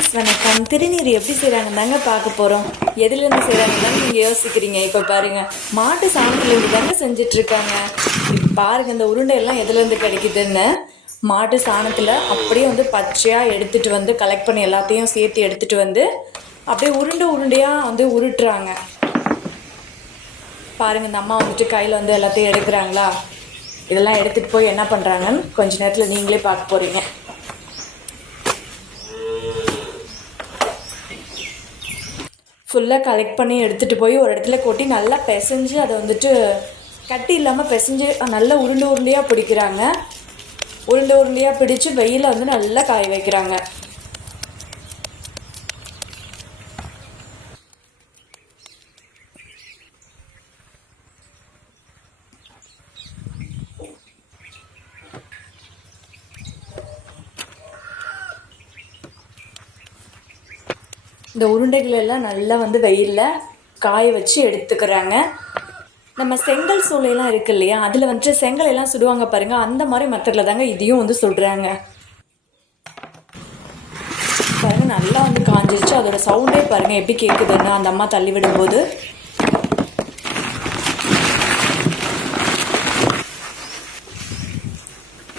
Friends வணக்கம் திருநீர் எப்படி செய்கிறாங்க தாங்க பார்க்க போகிறோம் எதுலேருந்து செய்கிறாங்கன்னு நீங்கள் யோசிக்கிறீங்க. இப்போ பாருங்கள் மாட்டு சாணத்துலேருந்து தாங்க செஞ்சிட்ருக்காங்க. இப்போ பாருங்கள் இந்த உருண்டை எல்லாம் எதுலேருந்து கிடைக்குதுன்னு. மாட்டு சாணத்தில் அப்படியே வந்து பச்சையாக எடுத்துகிட்டு வந்து கலெக்ட் பண்ணி எல்லாத்தையும் சேர்த்து எடுத்துகிட்டு வந்து அப்படியே உருண்டை உருண்டையாக வந்து உருட்டுறாங்க. பாருங்கள் இந்த அம்மா வந்துட்டு கையில் வந்து எல்லாத்தையும் எடுக்கிறாங்களா? இதெல்லாம் எடுத்துகிட்டு போய் என்ன பண்ணுறாங்கன்னு கொஞ்ச நேரத்தில் நீங்களே பார்க்க போகிறீங்க ஃபுல்லாக கலெக்ட் பண்ணி எடுத்துகிட்டு போய் ஒரு இடத்துல கொட்டி நல்லா பிசைஞ்சு அதை வந்துட்டு கட்டி இல்லாமல் பிசைஞ்சு நல்லா உருண்டை உருண்டையாக பிடிக்கிறாங்க. உருண்டை உருண்டையாக பிடிச்சு வெயிலில் வந்து நல்லா காய வைக்கிறாங்க. இந்த உருண்டைகள் எல்லாம் நல்லா வந்து வெயிலில் காய வச்சு எடுத்துக்கிறாங்க. நம்ம செங்கல் சூளையெல்லாம் இருக்கு இல்லையா? அதில் வந்துட்டு செங்கல் எல்லாம் சுடுவாங்க பாருங்க. அந்த மாதிரி மெத்தடில் தாங்க இதையும் வந்து சொல்கிறாங்க பாருங்க நல்லா வந்து காஞ்சிருச்சு. அதோட சவுண்டே பாருங்க எப்படி கேட்குதுன்னு அந்த அம்மா தள்ளி விடும்போது.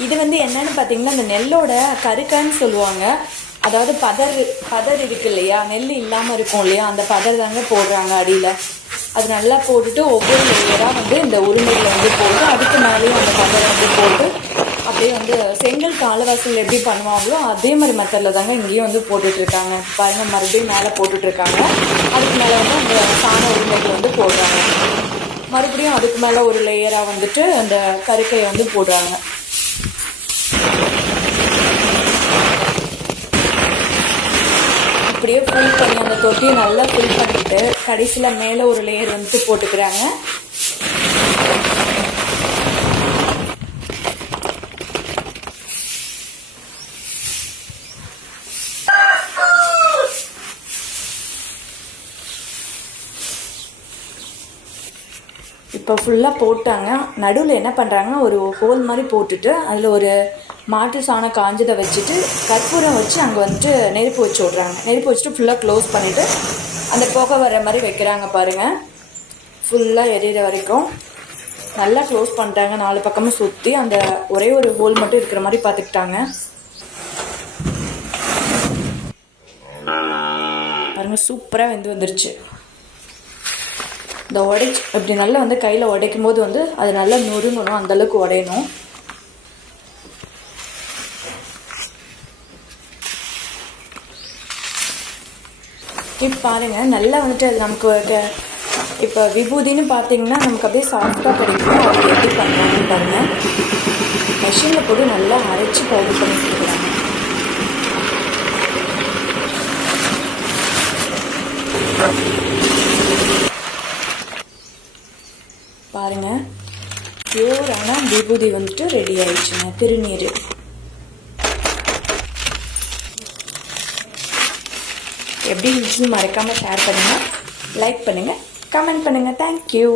இது வந்து என்னன்னு பார்த்தீங்கன்னா இந்த நெல்லோட கருக்கான்னு சொல்லுவாங்க. அதாவது பதர் பதர் இருக்கு இல்லையா? நெல் இல்லாமல் இருக்கும் இல்லையா? அந்த பதர் தாங்க போடுறாங்க அடியில். அது நல்லா போட்டுட்டு ஒவ்வொரு லேயராக வந்து இந்த உருமையில வந்து போட்டு அதுக்கு மேலேயும் அந்த பதரை வந்து போட்டு அப்படியே வந்து செங்கல் காலவாசல் எப்படி பண்ணுவாங்களோ அதே மாதிரி மெத்தடில் தாங்க இங்கேயும் வந்து போட்டுட்ருக்காங்க. பாருங்க மறுபடியும் மேலே போட்டுட்ருக்காங்க. அதுக்கு மேலே வந்து அந்த சாண உருண்டைகள் வந்து போடுறாங்க. மறுபடியும் அதுக்கு மேலே ஒரு லேயராக வந்துட்டு அந்த கருக்கையை வந்து போடுறாங்க அப்படியே ஃபுல் பண்ணி அந்த தொட்டியை நல்லா ஃபில் பண்ணிட்டு கடைசியில் மேலே ஒரு லேயர் வந்துட்டு போட்டுக்கிறாங்க. இப்போ ஃபுல்லாக போட்டாங்க. நடுவில் என்ன பண்ணுறாங்க ஒரு ஹோல் மாதிரி போட்டுட்டு அதில் ஒரு மாட்டு சாணம் காஞ்சதை வச்சுட்டு கற்பூரம் வச்சு அங்கே வந்துட்டு நெருப்பு வச்சு விட்றாங்க. நெருப்பு வச்சுட்டு ஃபுல்லாக க்ளோஸ் பண்ணிவிட்டு அந்த புகை வர மாதிரி வைக்கிறாங்க பாருங்கள் ஃபுல்லாக எரியிற வரைக்கும். நல்லா க்ளோஸ் பண்ணிட்டாங்க. நாலு பக்கமும் சுற்றி அந்த ஒரே ஒரு ஹோல் மட்டும் இருக்கிற மாதிரி பார்த்துக்கிட்டாங்க. பாருங்கள் சூப்பராக வெந்து வந்துருச்சு. இந்த உடைச்சு அப்படி நல்லா வந்து கையில் உடைக்கும் போது வந்து அது நல்லா நொறுங்கணும். அந்தளவுக்கு உடையணும். இப்போ பாருங்கள் நல்லா வந்துட்டு அது நமக்கு இப்போ விபூதின்னு பார்த்தீங்கன்னா நமக்கு அப்படியே சாஃப்டாக கிடைக்கும். அது எப்படி பண்ணுறாங்கன்னு பாருங்கள் மிஷினில் போட்டு நல்லா அரைச்சி பவுடர் பண்ணி கொடுக்குறாங்க. பாருங்கள் பியூரான விபூதி வந்துட்டு ரெடி ஆயிடுச்சுங்க. திருநீர். எப்படி இருந்துச்சுன்னு மறக்காமல் ஷேர் பண்ணுங்கள் லைக் பண்ணுங்கள் கமெண்ட் பண்ணுங்கள் தேங்க்யூ